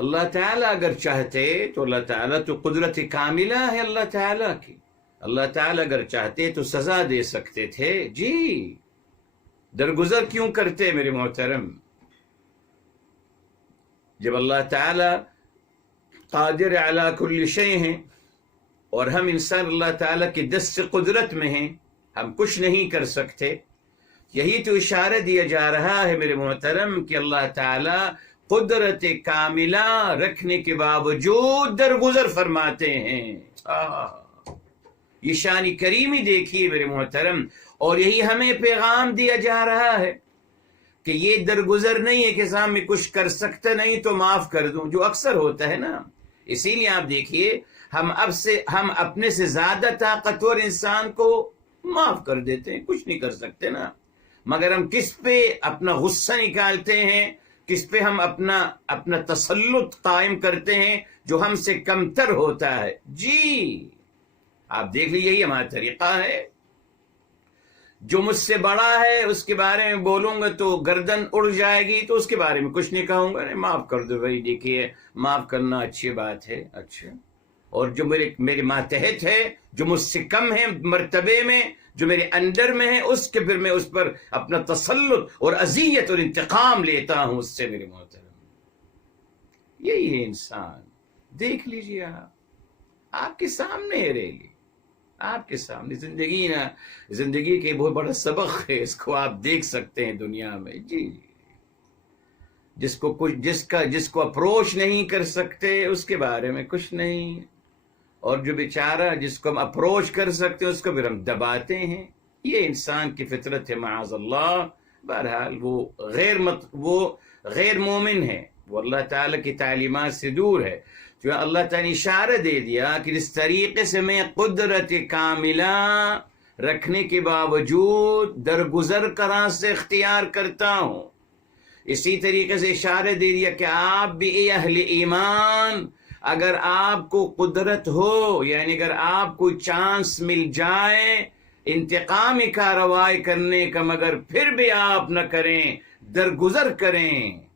اللہ تعالیٰ اگر چاہتے تو اللہ تعالیٰ تو قدرت کاملہ ہے اللہ تعالیٰ کی. اللہ تعالیٰ اگر چاہتے تو سزا دے سکتے تھے. جی درگزر کیوں کرتے میرے محترم؟ جب اللہ تعالیٰ قادر علی کل شیء ہیں اور ہم انسان اللہ تعالیٰ کی دست قدرت میں ہیں، ہم کچھ نہیں کر سکتے. یہی تو اشارہ دیا جا رہا ہے میرے محترم کہ اللہ تعالیٰ قدرت کاملہ رکھنے کے باوجود درگزر فرماتے ہیں. یہ شان کریمی دیکھیے میرے محترم، اور یہی ہمیں پیغام دیا جا رہا ہے کہ یہ درگزر نہیں ہے کہ سامنے کچھ کر سکتا نہیں تو معاف کر دوں، جو اکثر ہوتا ہے نا. اسی لیے آپ دیکھیے ہم اپنے سے زیادہ طاقتور انسان کو معاف کر دیتے ہیں، کچھ نہیں کر سکتے نا، مگر ہم کس پہ اپنا غصہ نکالتے ہیں، کس پہ ہم اپنا تسلط قائم کرتے ہیں جو ہم سے کمتر ہوتا ہے. جی آپ دیکھ لیجیے یہی ہمارا طریقہ ہے. جو مجھ سے بڑا ہے اس کے بارے میں بولوں گا تو گردن اڑ جائے گی، تو اس کے بارے میں کچھ نہیں کہوں گا. معاف کر دو بھائی، دیکھیے معاف کرنا اچھی بات ہے. اچھا، اور جو میرے ماتحت ہے، جو مجھ سے کم ہے مرتبے میں، جو میرے انڈر میں ہے، اس کے پھر میں اس پر اپنا تسلط اور اذیت اور انتقام لیتا ہوں اس سے میرے محترم. یہی ہے انسان. دیکھ لیجیے آپ کے سامنے ہے ریلی، آپ کے سامنے زندگی کے بہت بڑا سبق ہے، اس کو آپ دیکھ سکتے ہیں دنیا میں. جی جس کو اپروچ نہیں کر سکتے اس کے بارے میں کچھ نہیں، اور جو بیچارہ جس کو ہم اپروچ کر سکتے اس کو پھر ہم دباتے ہیں. یہ انسان کی فطرت ہے معاذ اللہ. بہرحال وہ غیر مومن ہے، وہ اللہ تعالیٰ کی تعلیمات سے دور ہے. جو اللہ تعالیٰ نے اشارہ دے دیا کہ اس طریقے سے میں قدرت کاملہ رکھنے کے باوجود درگزر کا راستہ اختیار کرتا ہوں. اسی طریقے سے اشارہ دے دیا کہ آپ بھی اہل ایمان، اگر آپ کو قدرت ہو، یعنی اگر آپ کو چانس مل جائے انتقامی کارروائی کرنے کا، مگر پھر بھی آپ نہ کریں، درگزر کریں.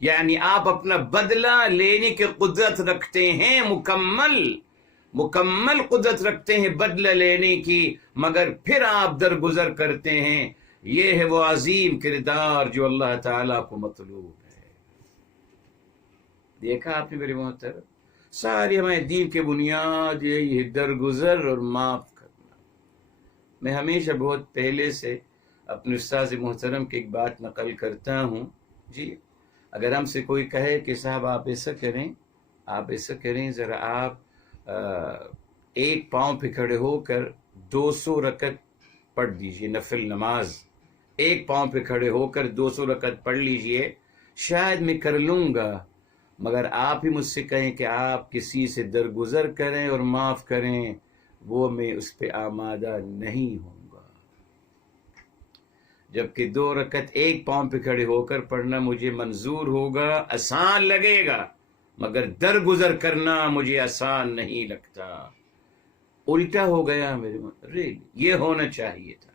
یعنی آپ اپنا بدلہ لینے کی قدرت رکھتے ہیں، مکمل قدرت رکھتے ہیں بدلہ لینے کی، مگر پھر آپ درگزر کرتے ہیں. یہ ہے وہ عظیم کردار جو اللہ تعالیٰ کو مطلوب ہے. دیکھا آپ نے میرے محترم، ساری ہمارے دین کے بنیاد یہی ہے، درگزر اور معاف کرنا. میں ہمیشہ بہت پہلے سے اپنے استاذ محترم کی ایک بات نقل کرتا ہوں. جی اگر ہم سے کوئی کہے کہ صاحب آپ ایسا کریں ذرا آپ ایک پاؤں پہ کھڑے ہو کر 200 رکعت پڑھ دیجئے نفل نماز، ایک پاؤں پہ کھڑے ہو کر 200 رکعت پڑھ لیجئے، شاید میں کر لوں گا. مگر آپ ہی مجھ سے کہیں کہ آپ کسی سے درگزر کریں اور معاف کریں، وہ میں اس پہ آمادہ نہیں ہوں گا. جبکہ 2 رکعت ایک پاؤں پہ کھڑے ہو کر پڑھنا مجھے منظور ہوگا، آسان لگے گا، مگر درگزر کرنا مجھے آسان نہیں لگتا. الٹا ہو گیا میرے محترم، یہ ہونا چاہیے تھا.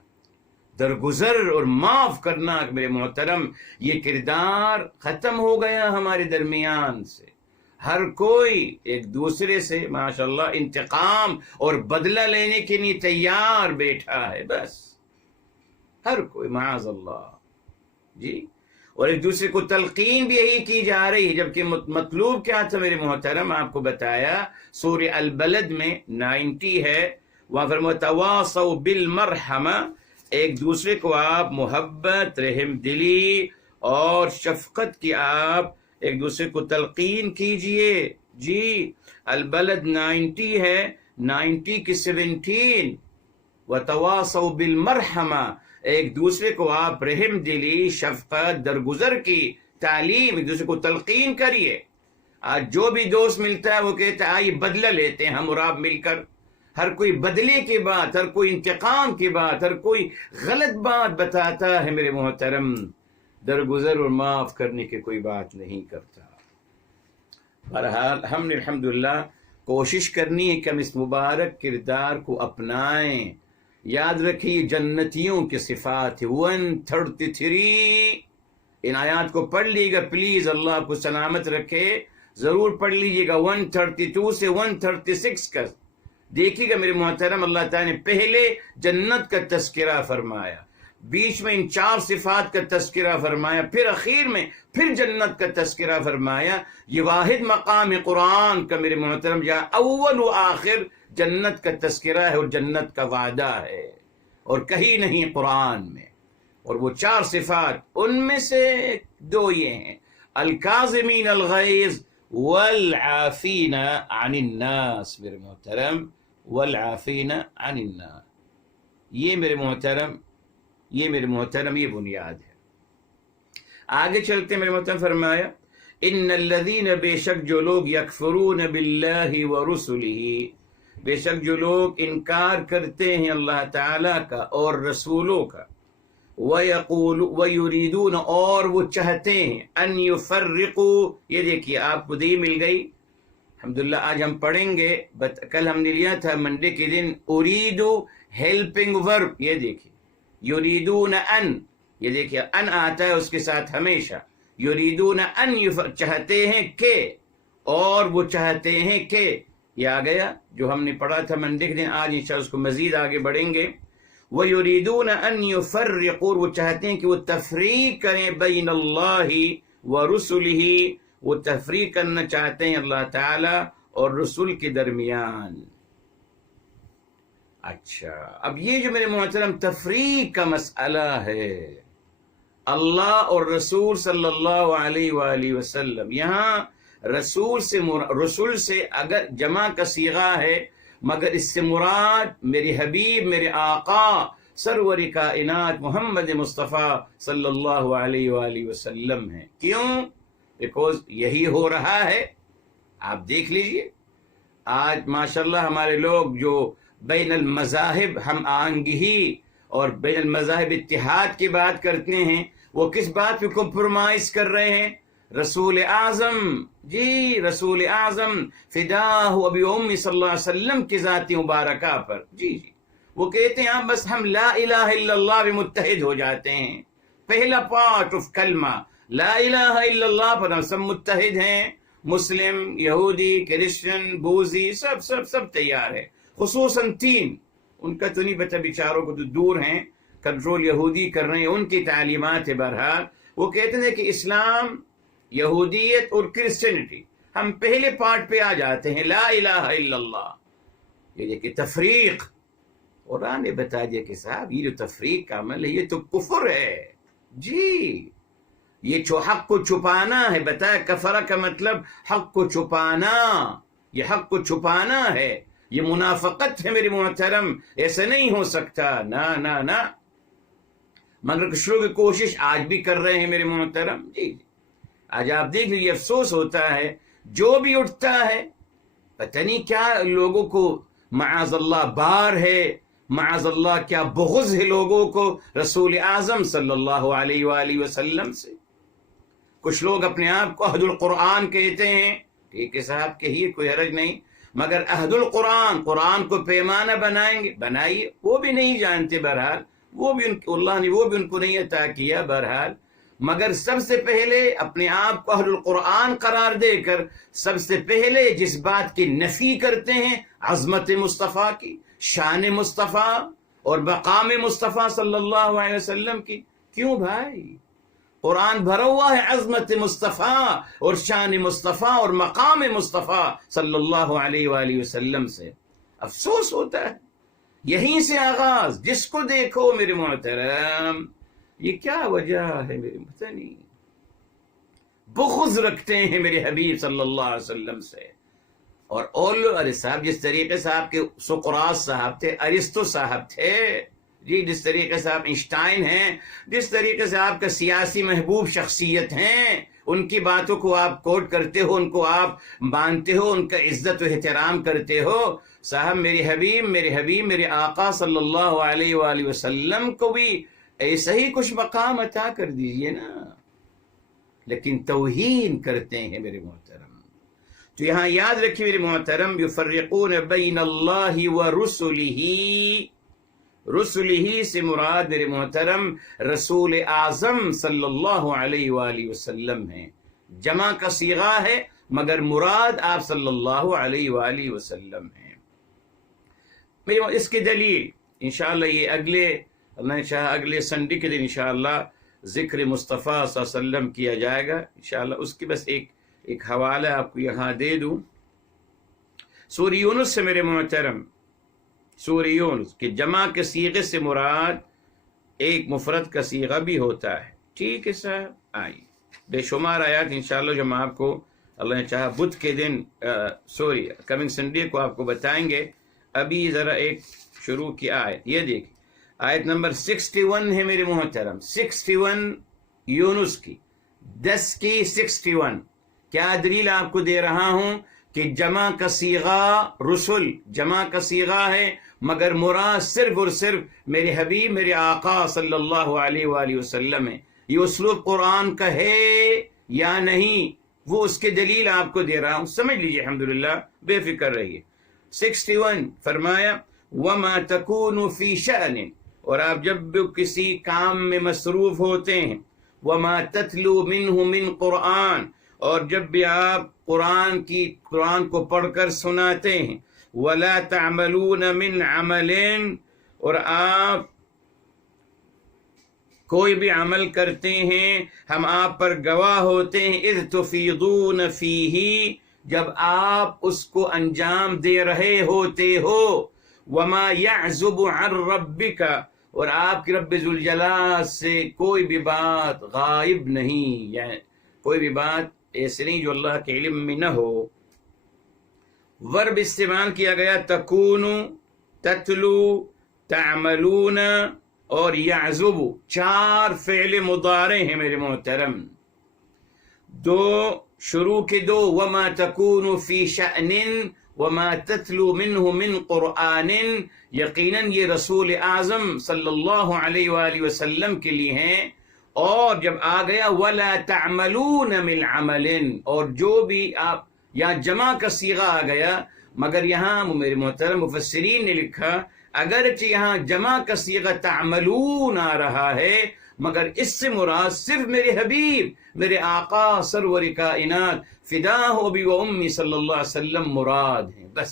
درگزر اور معاف کرنا میرے محترم، یہ کردار ختم ہو گیا ہمارے درمیان سے. ہر کوئی ایک دوسرے سے ماشاءاللہ انتقام اور بدلہ لینے کے لیے تیار بیٹھا ہے، بس ہر کوئی معاذ اللہ. جی اور ایک دوسرے کو تلقین بھی یہی کی جا رہی ہے، جبکہ مطلوب کیا تھا میرے محترم؟ آپ کو بتایا سورہ البلد میں 90 ہے، وہاں فرمایا تواصوا بالمرحمہ، ایک دوسرے کو آپ محبت، رحم دلی اور شفقت کی آپ ایک دوسرے کو تلقین کیجئے. جی البلد 90 ہے، 90 کی 17 وتواصوا بالمرحمہ، ایک دوسرے کو آپ رحم دلی، شفقت، درگزر کی تعلیم، ایک دوسرے کو تلقین کریے. آج جو بھی دوست ملتا ہے وہ کہتا ہے آئیے بدلہ لیتے ہیں ہم اور آپ مل کر. ہر کوئی بدلے کی بات، ہر کوئی انتقام کی بات، ہر کوئی غلط بات بتاتا ہے میرے محترم، درگزر اور معاف کرنے کی کوئی بات نہیں کرتا. بہرحال ہم نے الحمدللہ کوشش کرنی ہے کہ ہم اس مبارک کردار کو اپنائیں. یاد رکھیے جنتیوں کی صفات 133، ان آیات کو پڑھ لیے گا پلیز، اللہ کو سلامت رکھے. ضرور پڑھ لیجئے گا 132 سے 136 کا. دیکھیے گا میرے محترم، اللہ تعالیٰ نے پہلے جنت کا تذکرہ فرمایا، بیچ میں ان 4 صفات کا تذکرہ فرمایا، پھر اخیر میں پھر جنت کا تذکرہ فرمایا. یہ واحد مقام قرآن کا میرے محترم جہاں اول و آخر جنت کا تذکرہ ہے اور جنت کا وعدہ ہے، اور کہیں نہیں قرآن میں. اور وہ 4 صفات، ان میں سے 2 یہ ہیں، الکاظمین الغیظ والعافین عن الناس. میرے محترم والعافین عن الناس، یہ میرے محترم یہ بنیاد ہے. آگے چلتے میرے محترم فرمایا ان الذین، بے شک جو لوگ، یکفرون باللہ ورسلہ، بے شک جو لوگ انکار کرتے ہیں اللہ تعالیٰ کا اور رسولوں کا، وَيُرِيدُونَ، اور وہ چاہتے ہیں، ان یفرقوا، یہ دیکھیے آپ کو دی مل گئی. الحمدللہ آج ہم پڑھیں گے، کل ہم نے لیا تھا منڈے کے دن اریدو ہیلپنگ ورب. یہ دیکھیے یریدون ان، یہ دیکھیے ان آتا ہے اس کے ساتھ ہمیشہ. یریدون ان، چاہتے ہیں کہ، اور وہ چاہتے ہیں کہ، یہ آ گیا جو ہم نے پڑھا تھا منڈے کے دن. آج انشاءاللہ اس کو مزید آگے بڑھیں گے. وَيُرِيدُونَ أَن يُفَرِّقُوا، وہ چاہتے ہیں کہ وہ تفریق کریں بین اللہ ورسلہ، وہ تفریق کرنا چاہتے ہیں اللہ تعالی اور رسول کے درمیان. اچھا، اب یہ جو میرے محترم تفریق کا مسئلہ ہے، اللہ اور رسول صلی اللہ علیہ وآلہ وسلم، یہاں رسول سے اگر جمع کا صیغہ ہے، مگر اس سے مراد میرے حبیب، میرے آقا، سرور کائنات محمد مصطفیٰ صلی اللہ علیہ وآلہ وسلم ہیں. کیوں؟ بیکوز یہی ہو رہا ہے. آپ دیکھ لیجئے آج ماشاءاللہ ہمارے لوگ جو بین المذاہب ہم آہنگی اور بین المذاہب اتحاد کی بات کرتے ہیں، وہ کس بات پہ کمپرومائز کر رہے ہیں؟ رسول اعظم، جی رسول اعظم فداہ ابی امی صلی اللہ علیہ وسلم کی ذات مبارکہ پر. جی وہ کہتے ہیں بس ہم لا الہ الا اللہ میں متحد ہو جاتے ہیں. پہلا پارٹ آف کلمہ لا الہ الا اللہ پر ہم سب متحد ہیں. مسلم، یہودی، کرسچن، بوذی، سب تیار ہے. خصوصاً 3، ان کا تو نہیں پتہ، بیچاروں کو تو دور ہیں، کنٹرول یہودی کر رہے ہیں، ان کی تعلیمات ہے. بہرحال وہ کہتے ہیں کہ اسلام، یہودیت اور کرسچینٹی، ہم پہلے پارٹ پہ آ جاتے ہیں لا الہ الا اللہ. یہ دیکھیں تفریق، قرآن نے بتا دیا کہ صاحب یہ جو تفریق کا عمل ہے یہ تو کفر ہے. جی یہ حق کو چھپانا ہے. بتایا کفرہ کا مطلب حق کو چھپانا، یہ حق کو چھپانا ہے، یہ منافقت ہے میرے محترم. ایسا نہیں ہو سکتا، نہ. مگر کچھ لوگ کوشش آج بھی کر رہے ہیں میرے محترم. جی آج آپ دیکھ لیجیے، افسوس ہوتا ہے جو بھی اٹھتا ہے پتہ نہیں کیا لوگوں کو معاذ اللہ بار ہے، معاذ اللہ کیا بغض ہے لوگوں کو رسول اعظم صلی اللہ علیہ وآلہ وسلم سے. کچھ لوگ اپنے آپ کو عہد القرآن کہتے ہیں، ٹھیک ہے صاحب کہیے، کوئی حرج نہیں، مگر عہد القرآن، قرآن کو پیمانہ بنائیں گے، بنائیے. وہ بھی نہیں جانتے بہرحال، وہ بھی اللہ نے وہ بھی ان کو نہیں عطا کیا بہرحال. مگر سب سے پہلے اپنے آپ کو اہل القرآن قرار دے کر سب سے پہلے جس بات کی نفی کرتے ہیں عظمت مصطفیٰ کی، شان مصطفیٰ اور مقام مصطفیٰ صلی اللہ علیہ وسلم کی. کیوں بھائی؟ قرآن بھرا ہوا ہے عظمت مصطفیٰ اور شان مصطفیٰ اور مقام مصطفیٰ صلی اللہ علیہ وآلہ وسلم سے. افسوس ہوتا ہے یہیں سے آغاز، جس کو دیکھو میرے محترم. یہ کیا وجہ ہے میرے محترم؟ بغض رکھتے ہیں میرے حبیب صلی اللہ علیہ وسلم سے. اور ارے صاحب جس طریقے سے آپ کے سقراط صاحب تھے، ارسطو صاحب تھے، جی جس طریقے سے آپ اینشٹائن ہیں، جس طریقے سے آپ کا سیاسی محبوب شخصیت ہیں، ان کی باتوں کو آپ کوٹ کرتے ہو، ان کو آپ مانتے ہو، ان کا عزت و احترام کرتے ہو. صاحب میرے حبیب میرے آقا صلی اللہ علیہ وآلہ وسلم کو بھی ایسا ہی کچھ مقام عطا کر دیجئے نا. لیکن توہین کرتے ہیں میرے محترم. تو یہاں یاد رکھیے میرے محترم، یفرقون بین اللہ ورسلہ، رسلہ سے مراد میرے محترم رسول اعظم صلی اللہ علیہ وآلہ وسلم ہیں. جمع کا صیغہ ہے، مگر مراد آپ صلی اللہ علیہ وآلہ وسلم ہیں۔ اس کی دلیل انشاءاللہ یہ اللہ نے چاہا اگلے سنڈے کے دن انشاءاللہ ذکر مصطفیٰ صلی اللہ علیہ وسلم کیا جائے گا انشاءاللہ۔ اس کی بس ایک حوالہ آپ کو یہاں دے دوں، سورہ یونس سے میرے محترم، سورہ یونس کہ جمع کے صیغے سے مراد ایک مفرد کا صیغہ بھی ہوتا ہے۔ ٹھیک ہے صاحب، آئیے بے شمار آیات انشاءاللہ جو ہم آپ کو اللہ نے چاہا بدھ کے دن کمنگ سنڈے کو آپ کو بتائیں گے۔ ابھی ذرا ایک شروع کی آیت یہ دیکھ، آیت نمبر 61 ہے میرے محترم، 61 یونس کی 10 کی 61۔ کیا دلیل آپ کو دے رہا ہوں کہ جمع کا صیغہ رسل جمع کا صیغہ ہے، مگر مراد صرف اور صرف میرے حبیب میرے آقا صلی اللہ علیہ وآلہ وسلم ہے۔ یہ اسلوب قرآن کا ہے یا نہیں، وہ اس کے دلیل آپ کو دے رہا ہوں، سمجھ لیجیے الحمدللہ، بے فکر رہیے۔ 61 فرمایا وَمَا تَكُونُ فِي شَأْنٍ، اور آپ جب بھی کسی کام میں مصروف ہوتے ہیں، وَمَا تَتْلُو مِنْهُ مِنْ قُرْآن، اور جب بھی آپ قرآن کو پڑھ کر سناتے ہیں، وَلَا تَعْمَلُونَ مِنْ عَمَلٍ، اور آپ کوئی بھی عمل کرتے ہیں ہم آپ پر گواہ ہوتے ہیں، اذ تفیضون فیہ، جب آپ اس کو انجام دے رہے ہوتے ہو، وما یعزب عن ربک، اور آپ کے رب ذوالجلال سے کوئی بھی بات غائب نہیں، یعنی کوئی بھی بات ایسے نہیں جو اللہ کے علم میں نہ ہو۔ ورب استعمال کیا گیا تکون، تتلو، تعملون اور یعزب، 4 فعل مضارع ہیں میرے محترم، شروع کے 2 وما تکون فی شأن وما تتلو منہ من قرآن، یقیناً یہ رسول اعظم صلی اللہ علیہ وآلہ وسلم کے لیے ہیں۔ اور جب آ گیا ولا تعملون من عمل، اور جو بھی آپ، یہاں جمع کا صیغہ آ گیا، مگر یہاں میرے محترم مفسرین نے لکھا اگرچہ یہاں جمع کا صیغہ تعملون آ رہا ہے، مگر اس سے مراد صرف میرے حبیب میرے آقا سرور کائنات فداہ ابی و امی صلی اللہ علیہ وسلم مراد ہیں، بس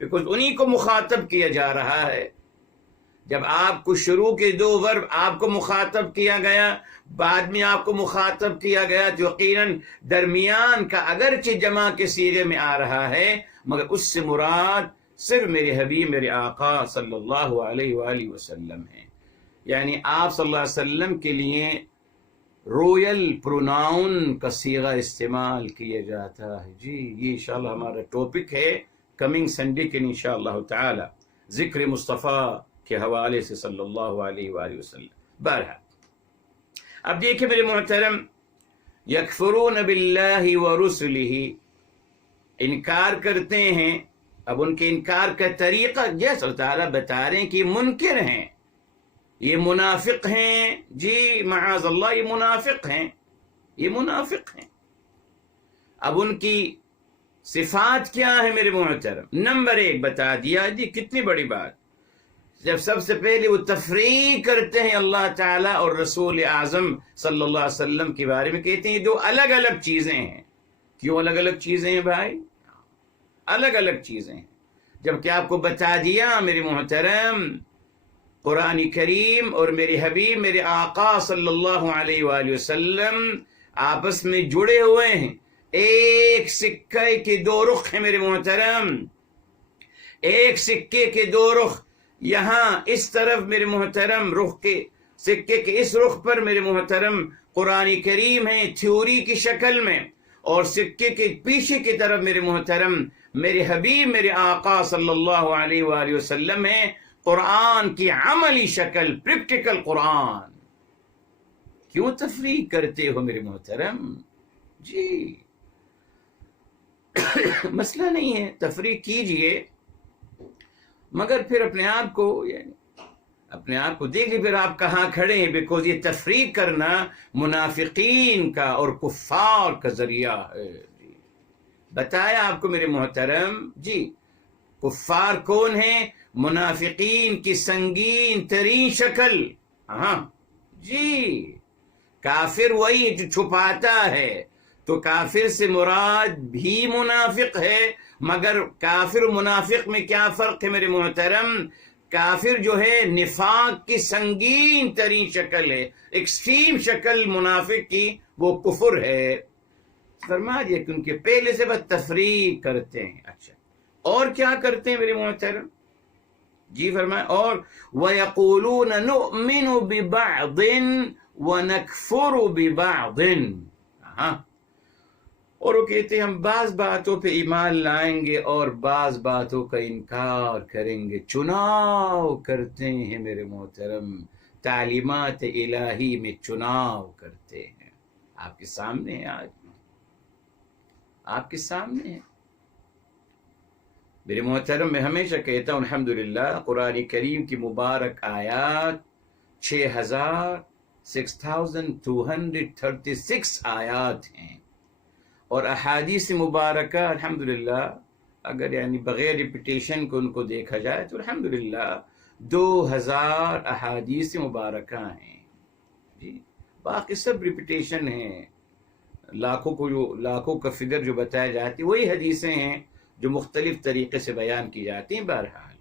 بیکاز انہی کو مخاطب کیا جا رہا ہے۔ جب آپ کو شروع کے 2 ورب آپ کو مخاطب کیا گیا، بعد میں آپ کو مخاطب کیا گیا، جو یقیناً درمیان کا اگرچہ جمع کے صیغے میں آ رہا ہے، مگر اس سے مراد صرف میرے حبیب میرے آقا صلی اللہ علیہ وآلہ وسلم ہیں۔ یعنی آپ صلی اللہ علیہ وسلم کے لیے رویل پروناؤن کا صیغہ استعمال کیا جاتا ہے۔ جی یہ انشاءاللہ ہمارا ٹاپک ہے کمنگ سنڈے کے انشاءاللہ تعالی، ذکر مصطفیٰ کے حوالے سے صلی اللہ علیہ وآلہ وسلم۔ بہرحال اب دیکھیں میرے محترم، یکفرون باللہ ورسلہ، انکار کرتے ہیں۔ اب ان کے انکار کا طریقہ جیسے اللہ تعالیٰ بتا رہے ہیں کہ یہ منکر ہیں، یہ منافق ہیں، جی معاذ اللہ یہ منافق ہیں، یہ منافق ہیں۔ اب ان کی صفات کیا ہے میرے محترم؟ نمبر 1 بتا دیا، جی کتنی بڑی بات، جب سب سے پہلے وہ تفریق کرتے ہیں اللہ تعالیٰ اور رسول اعظم صلی اللہ علیہ وسلم کے بارے میں، کہتے ہیں یہ 2 الگ الگ چیزیں ہیں۔ کیوں الگ الگ چیزیں ہیں بھائی؟ الگ الگ چیزیں ہیں، جبکہ آپ کو بتا دیا میرے محترم قرآن کریم اور میرے حبیب میرے آقا صلی اللہ علیہ وآلہ وسلم آپس میں جڑے ہوئے ہیں، ایک سکے کے 2 رخ ہیں میرے محترم، ایک سکے کے 2 رخ۔ یہاں اس طرف میرے محترم رخ کے سکے کے اس رخ پر میرے محترم قرآن کریم ہے تھیوری کی شکل میں، اور سکے کے پیچھے کی طرف میرے محترم میرے حبیب میرے آقا صلی اللہ علیہ وآلہ وسلم ہے قرآن کی عملی شکل، پریکٹیکل قرآن۔ کیوں تفریق کرتے ہو میرے محترم؟ جی مسئلہ نہیں ہے، تفریق کیجئے، مگر پھر اپنے آپ کو دیکھیں پھر آپ کہاں کھڑے ہیں، بیکوز یہ تفریق کرنا منافقین کا اور کفار کا ذریعہ ہے۔ بتایا آپ کو میرے محترم، جی کفار کون ہیں؟ منافقین کی سنگین ترین شکل، ہاں جی کافر وہی جو چھپاتا ہے، تو کافر سے مراد بھی منافق ہے، مگر کافر و منافق میں کیا فرق ہے میرے محترم؟ کافر جو ہے نفاق کی سنگین ترین شکل ہے، ایکسٹریم شکل منافق کی وہ کفر ہے۔ فرما دیا کہ ان کے پہلے سے بس تفریق کرتے ہیں۔ اچھا، اور کیا کرتے ہیں میرے محترم؟ جی فرمائیں، اور وَيَقُولُونَ نُؤْمِنُ بِبَعْضٍ وَنَكْفُرُ بِبَعْضٍ، ہاں، اور وہ کہتے ہیں ہم بعض باتوں پہ ایمان لائیں گے اور بعض باتوں کا انکار کریں گے۔ چناؤ کرتے ہیں میرے محترم، تعلیمات الہی میں چناؤ کرتے ہیں۔ آپ کے سامنے ہے، آج آپ کے سامنے ہے میرے محترم۔ میں ہمیشہ کہتا ہوں الحمدللہ قرآن کریم کی مبارک آیات 6236 آیات ہیں، اور احادیث مبارکہ الحمدللہ اگر یعنی بغیر ریپیٹیشن کو ان کو دیکھا جائے تو الحمدللہ 2000 احادیث مبارکہ ہیں جی، باقی سب ریپیٹیشن ہیں۔ لاکھوں کا فگر جو بتایا جاتی وہی حدیثیں ہیں جو مختلف طریقے سے بیان کی جاتی ہیں۔ بہرحال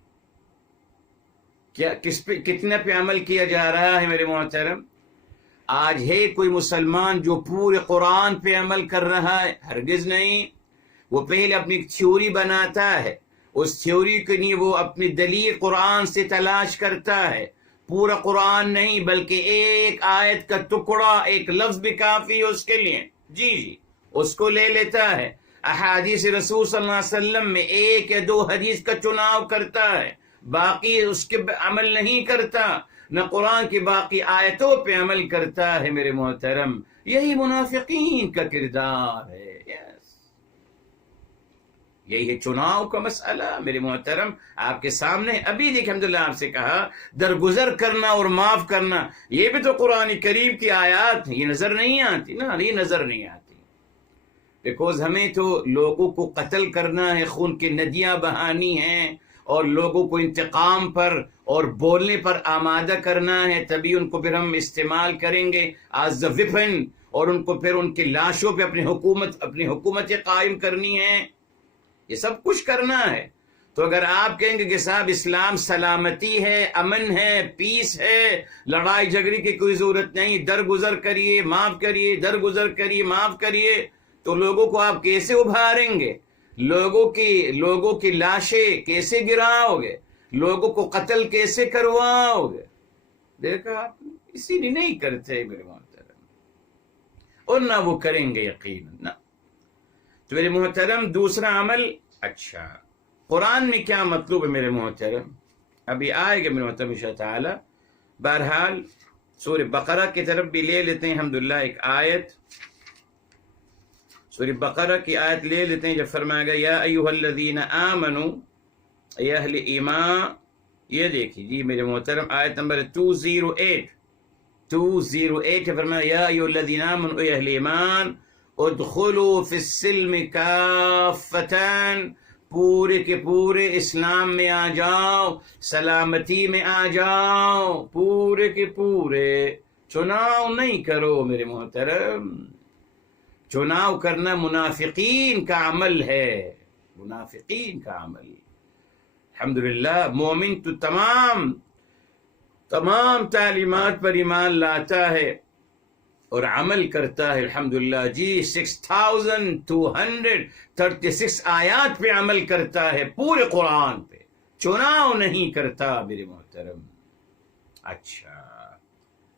کیا کتنے پہ عمل کیا جا رہا ہے میرے محترم؟ آج ہے کوئی مسلمان جو پورے قرآن پہ عمل کر رہا ہے؟ ہرگز نہیں۔ وہ پہلے اپنی تھیوری بناتا ہے، اس تھیوری کے لیے وہ اپنی دلیل قرآن سے تلاش کرتا ہے، پورا قرآن نہیں بلکہ ایک آیت کا ٹکڑا، ایک لفظ بھی کافی ہے اس کے لیے، جی اس کو لے لیتا ہے۔ احادیث رسول صلی اللہ علیہ وسلم میں ایک یا دو حدیث کا چناؤ کرتا ہے، باقی اس کے عمل نہیں کرتا، نہ قرآن کی باقی آیتوں پہ عمل کرتا ہے میرے محترم۔ یہی منافقین کا کردار ہے، یہی ہے چناؤ کا مسئلہ میرے محترم۔ آپ کے سامنے ابھی دیکھ الحمدللہ آپ سے کہا درگزر کرنا اور معاف کرنا، یہ بھی تو قرآن کریم کی آیات ہیں، یہ نظر نہیں آتی نا، یہ نظر نہیں آتی، بیکوز ہمیں تو لوگوں کو قتل کرنا ہے، خون کی ندیاں بہانی ہیں، اور لوگوں کو انتقام پر اور بولنے پر آمادہ کرنا ہے، تبھی ان کو پھر ہم استعمال کریں گے ایز اے ویپن، اور ان کو پھر ان کی لاشوں پہ اپنی حکومتیں قائم کرنی ہیں، یہ سب کچھ کرنا ہے۔ تو اگر آپ کہیں گے کہ صاحب اسلام سلامتی ہے، امن ہے، پیس ہے، لڑائی جھگڑے کی کوئی ضرورت نہیں، درگزر کریے معاف کریے، درگزر کریے معاف کریے، تو لوگوں کو آپ کیسے ابھاریں گے؟ لوگوں کی لاشیں کیسے گراؤ گے؟ لوگوں کو قتل کیسے کرواؤ گے؟ دیکھا آپ نے، اسی لیے نہیں کرتے میرے محترم، اور نہ وہ کریں گے یقیناً نہ۔ تو میرے محترم دوسرا عمل، اچھا قرآن میں کیا مطلوب ہے میرے محترم؟ ابھی آئے گا میرے محترم انشاءاللہ تعالی۔ بہرحال سورہ بقرہ کی طرف بھی لے لیتے ہیں الحمدللہ ایک آیت، سورہ بقرہ کی آیت لے لیتے ہیں، جب فرمایا گیا یا ایھا الذین آمنوا، اے اہل ایمان، یہ دیکھیے جی میرے محترم آیت نمبر 208 فرمایا یا ایھا الذین آمنوا، اے اہل ایمان، ادخلوا فی السلم کافۃ، پورے کے پورے اسلام میں آ جاؤ، سلامتی میں آ جاؤ، پورے کے پورے، چناؤ نہیں کرو میرے محترم۔ چناؤ کرنا منافقین کا عمل ہے، منافقین کا عمل۔ الحمدللہ مومن تو تمام تعلیمات پر ایمان لاتا ہے اور عمل کرتا ہے الحمدللہ جی، 6236 آیات پہ عمل کرتا ہے، پورے قرآن پہ چناؤ نہیں کرتا میرے محترم۔ اچھا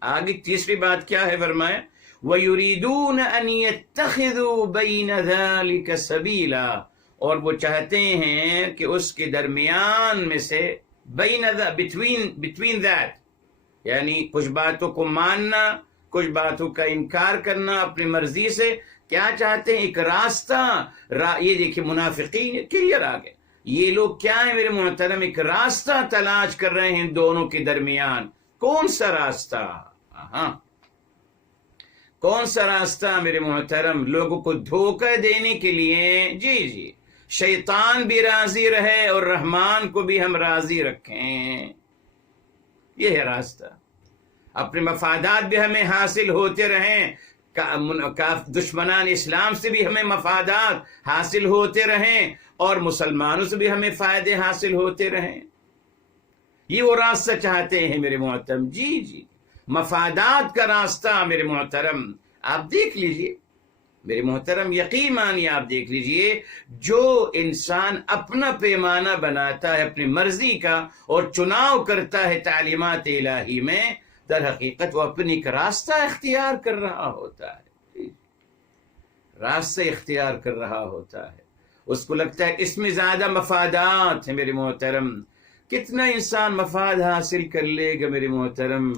آگے تیسری بات کیا ہے؟ فرمایا وَيُرِيدُونَ أَن يَتَّخِذُوا بَيْنَ ذَلِكَ سَبِيلًا، اور وہ چاہتے ہیں کہ اس کے درمیان میں سے between that، یعنی کچھ باتوں کو ماننا، کچھ باتوں کا انکار کرنا اپنی مرضی سے، کیا چاہتے ہیں؟ ایک راستہ، یہ دیکھیں منافقین کلیئر آگے، یہ لوگ کیا ہیں میرے محترم؟ ایک راستہ تلاش کر رہے ہیں دونوں کے درمیان۔ کون سا راستہ؟ کون سا راستہ میرے محترم؟ لوگوں کو دھوکہ دینے کے لیے، جی شیطان بھی راضی رہے اور رحمان کو بھی ہم راضی رکھیں، یہ ہے راستہ۔ اپنے مفادات بھی ہمیں حاصل ہوتے رہیں، دشمنان اسلام سے بھی ہمیں مفادات حاصل ہوتے رہیں اور مسلمانوں سے بھی ہمیں فائدے حاصل ہوتے رہیں. یہ وہ راستہ چاہتے ہیں میرے محترم. جی مفادات کا راستہ میرے محترم آپ دیکھ لیجئے میرے محترم، یقین مانیے آپ دیکھ لیجئے، جو انسان اپنا پیمانہ بناتا ہے اپنی مرضی کا اور چناؤ کرتا ہے تعلیمات الہی میں، در حقیقت وہ اپنی ایک راستہ اختیار کر رہا ہوتا ہے، راستہ اختیار کر رہا ہوتا ہے. اس کو لگتا ہے اس میں زیادہ مفادات ہیں میرے محترم. کتنا انسان مفاد حاصل کر لے گا میرے محترم،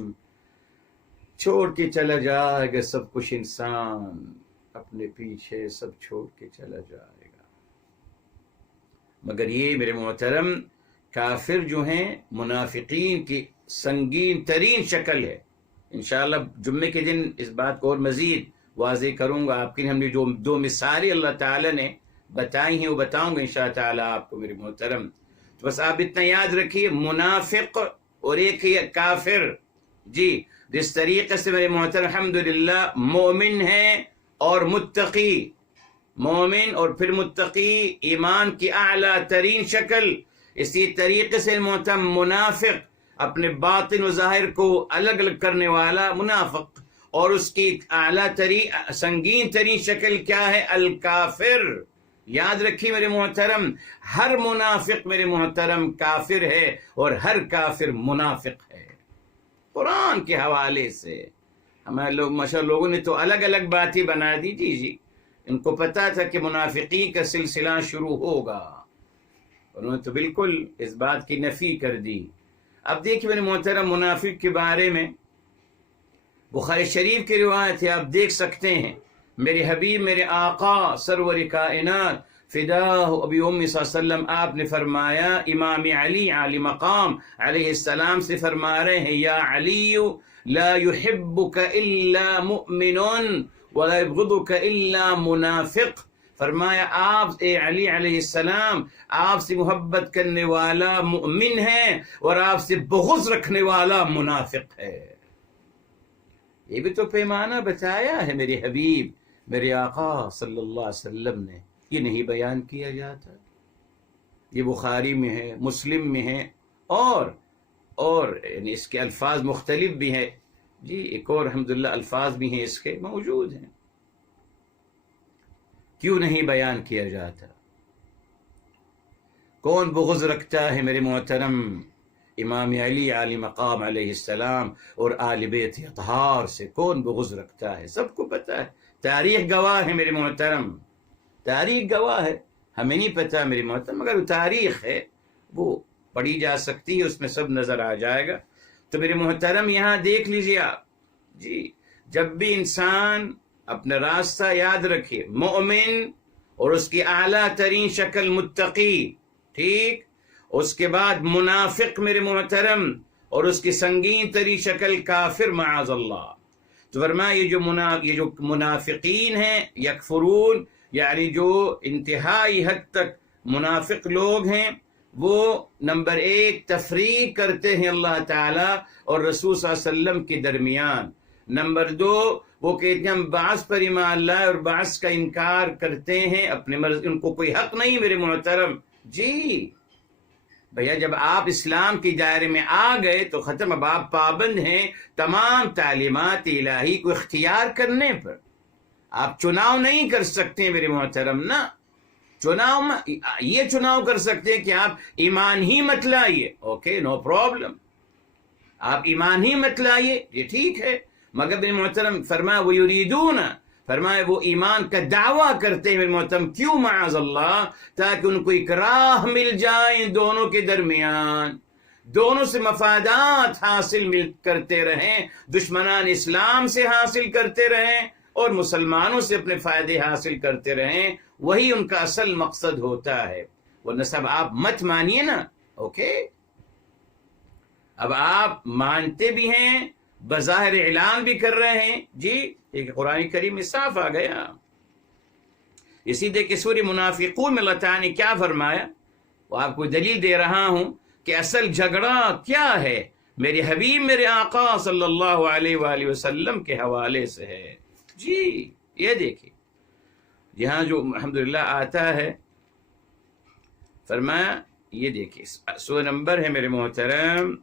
چھوڑ کے چلا جائے گا سب کچھ، انسان اپنے پیچھے سب چھوڑ کے چلا جائے گا. مگر یہ میرے محترم کافر جو ہیں منافقین کی سنگین ترین شکل ہے. انشاءاللہ جمعے کے دن اس بات کو اور مزید واضح کروں گا آپ کے. ہم نے جو 2 مثالیں اللہ تعالیٰ نے بتائی ہیں وہ بتاؤں گا انشاءاللہ تعالیٰ آپ کو میرے محترم. تو بس آپ اتنا یاد رکھیے، منافق اور ایک ہی کافر. جی جس طریقے سے میرے محترم الحمدللہ مومن ہیں اور متقی، مومن اور پھر متقی ایمان کی اعلیٰ ترین شکل، اسی طریقے سے محترم منافق اپنے باطن و ظاہر کو الگ الگ کرنے والا منافق، اور اس کی اعلیٰ ترین سنگین ترین شکل کیا ہے؟ الکافر. یاد رکھیے میرے محترم، ہر منافق میرے محترم کافر ہے اور ہر کافر منافق ہے. قرآن کے حوالے سے ہمارے لوگ ماشاءاللہ لوگوں نے تو الگ الگ باتیں بنا دی. جی ان کو پتا تھا کہ منافقین کا سلسلہ شروع ہوگا، انہوں نے تو بالکل اس بات کی نفی کر دی. اب دیکھیے میرے محترم منافق کے بارے میں بخاری شریف کی روایت ہے، آپ دیکھ سکتے ہیں. میرے حبیب میرے آقا سرور کائنات فداہ ابی امی صلی اللہ علیہ وسلم آپ نے فرمایا، امام علی علی مقام علیہ السلام سے فرما رہے ہیں، یا علی لا يحبك الا مؤمن ولا يبغضك الا منافق. فرمایا آپ اے علی علیہ السلام، آپ سے محبت کرنے والا مؤمن ہے اور آپ سے بغض رکھنے والا منافق ہے. یہ بھی تو پیمانہ بتایا ہے میرے حبیب میرے آقا صلی اللہ علیہ وسلم نے. یہ نہیں بیان کیا جاتا. یہ بخاری میں ہے، مسلم میں ہے، اور یعنی اس کے الفاظ مختلف بھی ہیں. جی ایک اور الحمدللہ الفاظ بھی ہیں اس کے موجود ہیں. کیوں نہیں بیان کیا جاتا؟ کون بغض رکھتا ہے میرے محترم امام علی علی مقام علیہ السلام اور آل بیت اطہار سے؟ کون بغض رکھتا ہے؟ سب کو پتا ہے، تاریخ گواہ ہے میرے محترم، تاریخ گواہ ہے. ہمیں نہیں پتا میرے محترم، مگر تاریخ ہے، وہ پڑھی جا سکتی ہے، اس میں سب نظر آ جائے گا. تو میرے محترم یہاں دیکھ لیجیے آپ، جی جب بھی انسان اپنا راستہ یاد رکھے، مومن اور اس کی اعلیٰ ترین شکل متقی، ٹھیک، اس کے بعد منافق میرے محترم اور اس کی سنگین ترین شکل کافر معاذ اللہ. تو فرمایا یہ جو منافقین ہیں یکفرون، یعنی جو انتہائی حد تک منافق لوگ ہیں، وہ نمبر 1 تفریق کرتے ہیں اللہ تعالیٰ اور رسول صلی اللہ علیہ وسلم کے درمیان. نمبر 2 وہ کہتے ہیں ہم بعض پر ایمان لائے اور بعض کا انکار کرتے ہیں اپنے مرضی، ان کو کوئی حق نہیں میرے محترم. جی بھیا جب آپ اسلام کی دائرے میں آ گئے تو ختم، اب آپ پابند ہیں تمام تعلیمات الہی کو اختیار کرنے پر. آپ چناؤ نہیں کر سکتے میرے محترم، نا چناؤ یہ چناؤ کر سکتے ہیں کہ آپ ایمان ہی مت لائیے، اوکے نو پرابلم، آپ ایمان ہی مت لائیے، یہ ٹھیک ہے. مگر میرے محترم فرمایا وہ یریدون، فرمایا وہ ایمان کا دعویٰ کرتے ہیں میرے محترم، کیوں معاذ اللہ؟ تاکہ ان کو ایک راہ مل جائے دونوں کے درمیان، دونوں سے مفادات حاصل کرتے رہیں، دشمنان اسلام سے حاصل کرتے رہیں اور مسلمانوں سے اپنے فائدے حاصل کرتے رہیں. وہی ان کا اصل مقصد ہوتا ہے. ورنہ سب آپ مت مانیے نا، اوکے؟ اب آپ مانتے بھی ہیں، بظاہر اعلان بھی کر رہے ہیں. جی ایک قرآن کریم میں صاف آ گیا. اسی دیکھ سورہ منافقون میں اللہ تعالیٰ نے کیا فرمایا، وہ آپ کو دلیل دے رہا ہوں کہ اصل جھگڑا کیا ہے میرے حبیب میرے آقا صلی اللہ علیہ وآلہ وسلم کے حوالے سے ہے. جی یہ دیکھیے یہاں جو الحمدللہ آتا ہے، فرمایا یہ دیکھیے سورہ نمبر ہے میرے محترم،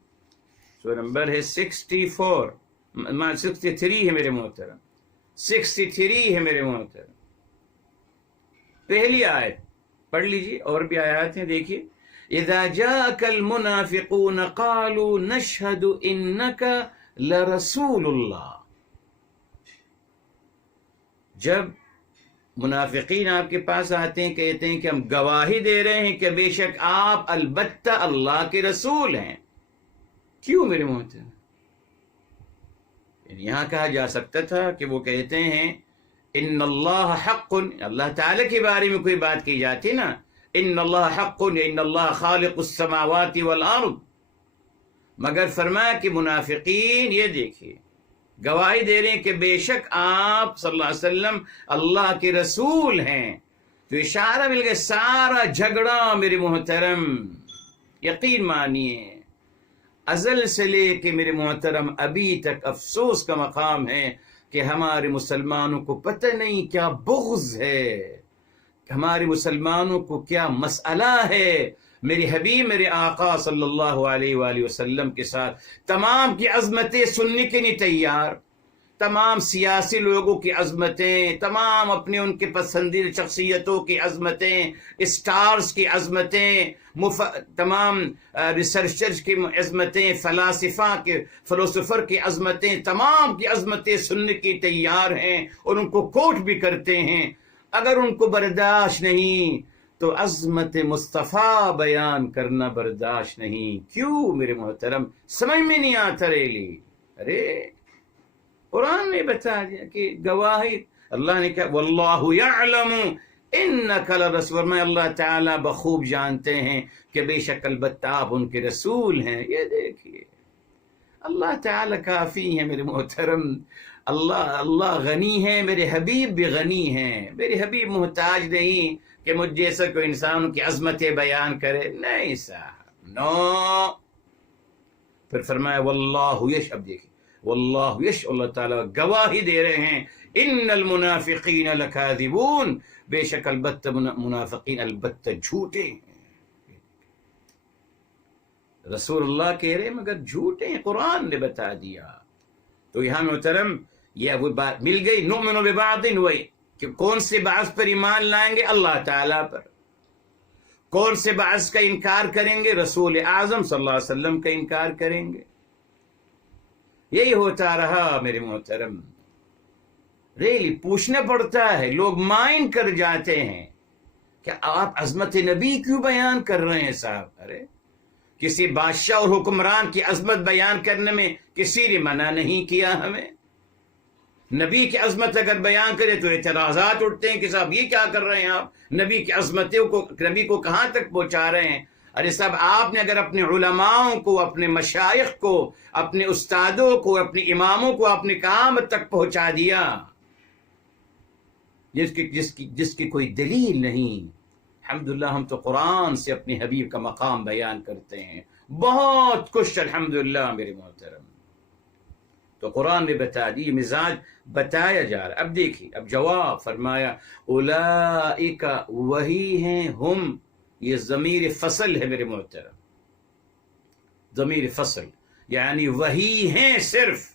سورہ نمبر ہے 64 63 ہے میرے محترم، 63 ہے میرے محترم، پہلی آیت پڑھ لیجیے، اور بھی آیات ہیں دیکھیے، اذا جاءك المنافقون قالوا نشهد انك لرسول اللہ، جب منافقین آپ کے پاس آتے ہیں کہتے ہیں کہ ہم گواہی دے رہے ہیں کہ بے شک آپ البتہ اللہ کے رسول ہیں، کیوں میرے محترم؟ یہاں کہا جا سکتا تھا کہ وہ کہتے ہیں ان اللہ حق، اللہ تعالیٰ کے بارے میں کوئی بات کی جاتی نا، ان اللہ حق ان اللہ خالق السماوات والارض، مگر فرمایا کہ منافقین یہ دیکھیے گواہی دے رہے ہیں کہ بے شک آپ صلی اللہ علیہ وسلم اللہ کے رسول ہیں، تو اشارہ مل گیا سارا جھگڑا میرے محترم یقین مانیے ازل سے لے کے میرے محترم ابھی تک افسوس کا مقام ہے کہ ہمارے مسلمانوں کو پتہ نہیں کیا بغض ہے، ہمارے مسلمانوں کو کیا مسئلہ ہے میرے حبیب میرے آقا صلی اللہ علیہ وآلہ وسلم کے ساتھ، تمام کی عظمتیں سننے کے نہیں تیار، تمام سیاسی لوگوں کی عظمتیں، تمام اپنے ان کے پسندیدہ شخصیتوں کی عظمتیں، اسٹارز کی عظمتیں، تمام ریسرچرز کی عظمتیں، فلاسفر کی عظمتیں، تمام کی عظمتیں سننے کی تیار ہیں اور ان کو کوٹ بھی کرتے ہیں، اگر ان کو برداشت نہیں تو عظمت مصطفیٰ بیان کرنا برداشت نہیں، کیوں میرے محترم؟ سمجھ میں نہیں آتا ریلی؟ ارے قرآن نے بتا دیا کہ گواہی، اللہ نے کہا واللہ یعلم انک لرسول، میں اللہ تعالیٰ بخوب جانتے ہیں کہ بے شک البتہ آپ ان کے رسول ہیں۔ یہ دیکھیے اللہ تعالیٰ کافی ہے میرے محترم، اللہ غنی ہے، میرے حبیب بھی غنی ہیں، میرے حبیب محتاج نہیں کہ مجھ جیسا کوئی انسان کی عظمتیں بیان کرے، نہیں صاحب، نو۔ پھر فرمایا واللہ یش، اب دیکھیں واللہ یش، اللہ تعالیٰ گواہی دے رہے ہیں ان المنافقین لکاذبون، بے شک البتہ منافقین البتہ جھوٹے ہیں، رسول اللہ کہہ رہے ہیں مگر جھوٹے ہیں، قرآن نے بتا دیا۔ تو یہاں محترم یہ وہ بات مل گئی، نؤمن ببعض، وہی کہ کون سے بعض پر ایمان لائیں گے؟ اللہ تعالیٰ پر۔ کون سے بعض کا انکار کریں گے؟ رسول اعظم صلی اللہ علیہ وسلم کا انکار کریں گے۔ یہی ہوتا رہا میرے محترم، ریلی پوچھنا پڑتا ہے، لوگ مائن کر جاتے ہیں کہ آپ عظمت نبی کیوں بیان کر رہے ہیں صاحب؟ ارے کسی بادشاہ اور حکمران کی عظمت بیان کرنے میں کسی نے منع نہیں کیا ہمیں، نبی کی عظمت اگر بیان کرے تو اعتراضات اٹھتے ہیں کہ صاحب یہ کیا کر رہے ہیں آپ، نبی کی عظمتوں کو، نبی کو کہاں تک پہنچا رہے ہیں؟ ارے صاحب آپ نے اگر اپنے علماءوں کو، اپنے مشائخ کو، اپنے استادوں کو، اپنے اماموں کو اپنے کام تک پہنچا دیا جس کی کوئی دلیل نہیں، الحمدللہ ہم تو قرآن سے اپنے حبیب کا مقام بیان کرتے ہیں، بہت کچھ الحمدللہ میرے محترم۔ تو قرآن نے بتا دی، مزاج بتایا جا رہا۔ اب دیکھیے، اب جواب فرمایا اولئک، وہی ہیں، ہم، یہ ضمیر فصل ہے میرے محترم، ضمیر فصل یعنی وہی ہیں صرف،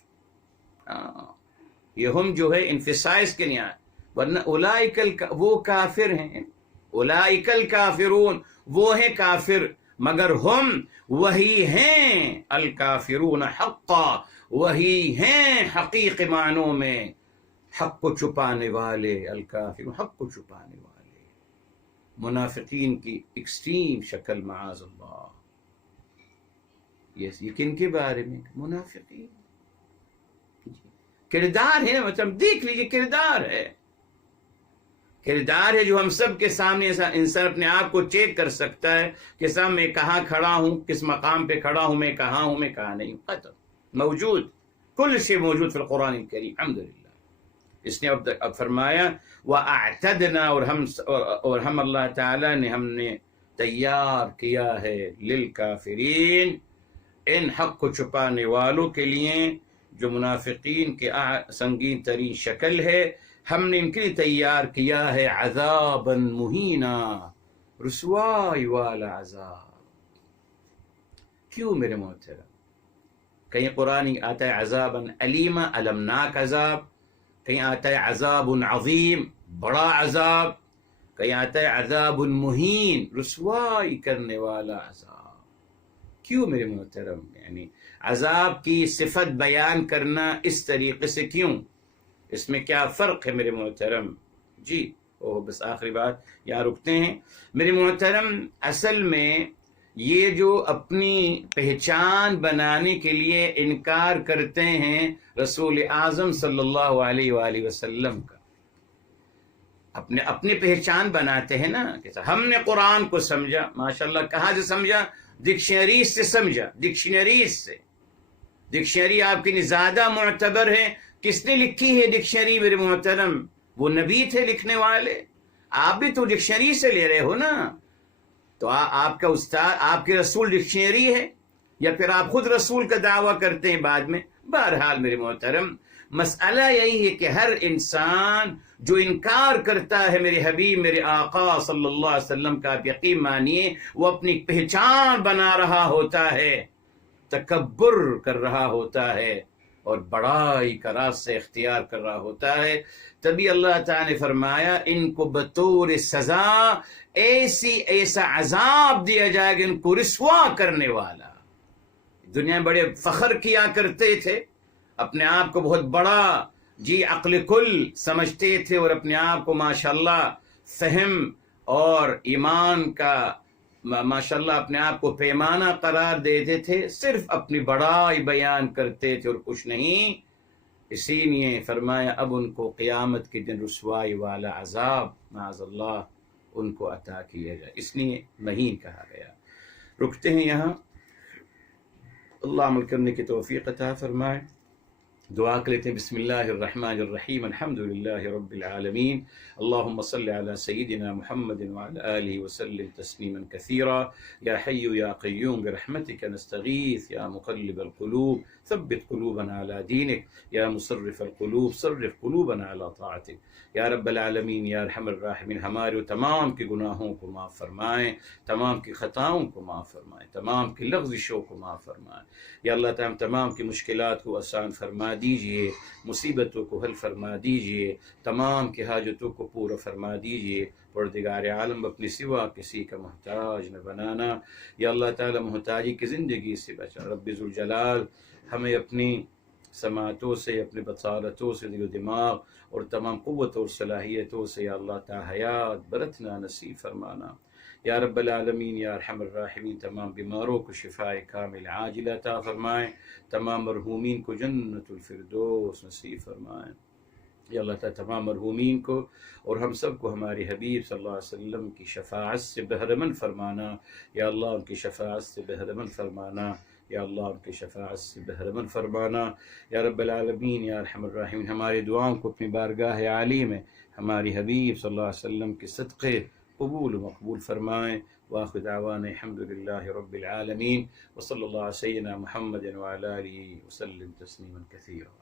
یہ ہم جو ہے انفسائز کے لیے، ورنہ اولئک وہ کافر ہیں، اولئک الکافرون وہ ہیں کافر، مگر ہم وہی ہیں الکافرون حقا، وہی ہیں حقیقی معنوں میں حق کو چھپانے والے، الکافرون حق کو چھپانے والے، منافقین کی ایکسٹریم شکل معاذ اللہ۔ یہ کن کے بارے میں؟ منافقین کردار ہے، مطلب دیکھ لیجیے کردار ہے، کردار ہے جو ہم سب کے سامنے انسان اپنے آپ کو چیک کر سکتا ہے کہ صاحب میں کہاں کھڑا ہوں، کس مقام پہ کھڑا ہوں، میں کہاں ہوں، میں کہاں نہیں ہوں، ختم، موجود، کل شے موجود فی القرآن الکریم، الحمدللہ۔ اس نے اب فرمایا وَأَعْتَدْنَا، اور ہم اللہ تعالیٰ نے ہم نے تیار کیا ہے للکافرین، ان حق کو چھپانے والوں کے لیے جو منافقین کے سنگین ترین شکل ہے، ہم نے ان کے لیے تیار کیا ہے عذابا مہینا، رسوائی والا عذاب۔ کیوں میرے محترم؟ کہیں قرآن آتا ہے عذابا علیما، المناک عذاب، کہیں آتا ہے عذاب عظیم، بڑا عذاب، کہیں آتا ہے عذاب مہین، رسوائی کرنے والا عذاب۔ کیوں میرے محترم؟ یعنی عذاب کی صفت بیان کرنا اس طریقے سے کیوں؟ اس میں کیا فرق ہے میرے محترم؟ جی بس آخری بات یہاں رکتے ہیں میرے محترم۔ اصل میں یہ جو اپنی پہچان بنانے کے لیے انکار کرتے ہیں رسول اعظم صلی اللہ علیہ وآلہ وسلم کا، اپنی پہچان بناتے ہیں نا، ہم نے قرآن کو سمجھا، ماشاءاللہ کہاں سے سمجھا؟ ڈکشنری سے سمجھا، ڈکشنری سے۔ ڈکشنری آپ کی زیادہ معتبر ہے۔ کس نے لکھی ہے ڈکشنری میرے محترم؟ وہ نبی تھے لکھنے والے، آپ بھی تو ڈکشنری سے لے رہے ہو نا۔ تو آپ کا استاد، آپ کے رسول ڈکشنری ہے، یا پھر آپ خود رسول کا دعویٰ کرتے ہیں بعد میں؟ بہرحال میرے محترم، مسئلہ یہی ہے کہ ہر انسان جو انکار کرتا ہے میرے حبیب، میرے آقا صلی اللہ علیہ وسلم کا، آپ یقین مانیے وہ اپنی پہچان بنا رہا ہوتا ہے، تکبر کر رہا ہوتا ہے، اور بڑائی کا راستہ اختیار کر رہا ہوتا ہے۔ تبھی اللہ تعالیٰ نے فرمایا ان کو بطور سزا ایسا عذاب دیا جائے گا ان کو رسوا کرنے والا۔ دنیا میں بڑے فخر کیا کرتے تھے، اپنے آپ کو بہت بڑا عقل کل سمجھتے تھے، اور اپنے آپ کو ماشاءاللہ فہم اور ایمان کا ماشاءاللہ اپنے آپ کو پیمانہ قرار دیتے تھے، صرف اپنی بڑائی بیان کرتے تھے اور کچھ نہیں۔ اسی لیے فرمایا اب ان کو قیامت کے دن رسوائی والا عذاب معاذ اللہ ان کو عطا کیا جائے، اس لیے مہین کہا گیا۔ رکتے ہیں یہاں، اللہ عمل کرنے کی توفیق عطا فرمائے۔ دعا کر لیتے ہیں، بسم اللہ الرحمن الرحیم، الحمد للہ رب العالمین، اللہم صلی علی سیدنا محمد وعلی آلہ وسلم تسلیما کثیرا، یا حی یا قیوم برحمتک نستغیث، یا مقلب القلوب ثبت قلوبنا علی دینک، یا مصرف القلوب صرف قلوبنا علی طاعتک، یا رب العالمین یا ارحم الراحمین۔ ہمارے تمام کے گناہوں کو معاف فرمائیں، تمام کی خطاؤں کو معاف فرمائیں، تمام کی لغزشوں کو معاف فرمائیں۔ یا اللہ تعالیٰ تمام کی مشکلات کو آسان فرما دیجئے، مصیبتوں کو حل فرما دیجئے، تمام کی حاجتوں کو پورا فرما دیجئے۔ پروردگار عالم اپنی سوا کسی کا محتاج نہ بنانا، یا اللہ تعالیٰ محتاجی کی زندگی سے بچا۔ رب ذوالجلال ہمیں اپنی سماعتوں سے، اپنے بصارتوں سے، دل و دماغ اور تمام قوت اور صلاحیتوں سے یا اللہ تعالیٰ حیات برتنا نصیب فرمانا۔ یا رب العالمین یا ارحم الراحمین تمام بیماروں کو شفاء کامل عاجل عطا فرمائیں، تمام مرحومین کو جنت الفردوس نصیب فرمائیں۔ یا اللہ تعالیٰ تمام مرحومین کو اور ہم سب کو ہمارے حبیب صلی اللہ علیہ وسلم کی شفاعت سے بہرمند فرمانا۔ یا اللہ ان کی شفاعت سے بہرمند فرمانا، یا اللہ ان کی شفاعت سے بہرمند فرمانا۔ یا رب العالمین یا ارحم الراحمین ہماری دعاؤں کو اپنی بارگاہ عالی میں ہماری حبیب صلی اللہ علیہ وسلم کے صدقے قبول و مقبول فرمائیں۔ وآخر دعوانا الحمد للہ رب العالمین، وصلی اللہ علیہ سیدنا محمد وعلی آلہ وسلم تسلیما کثیرا۔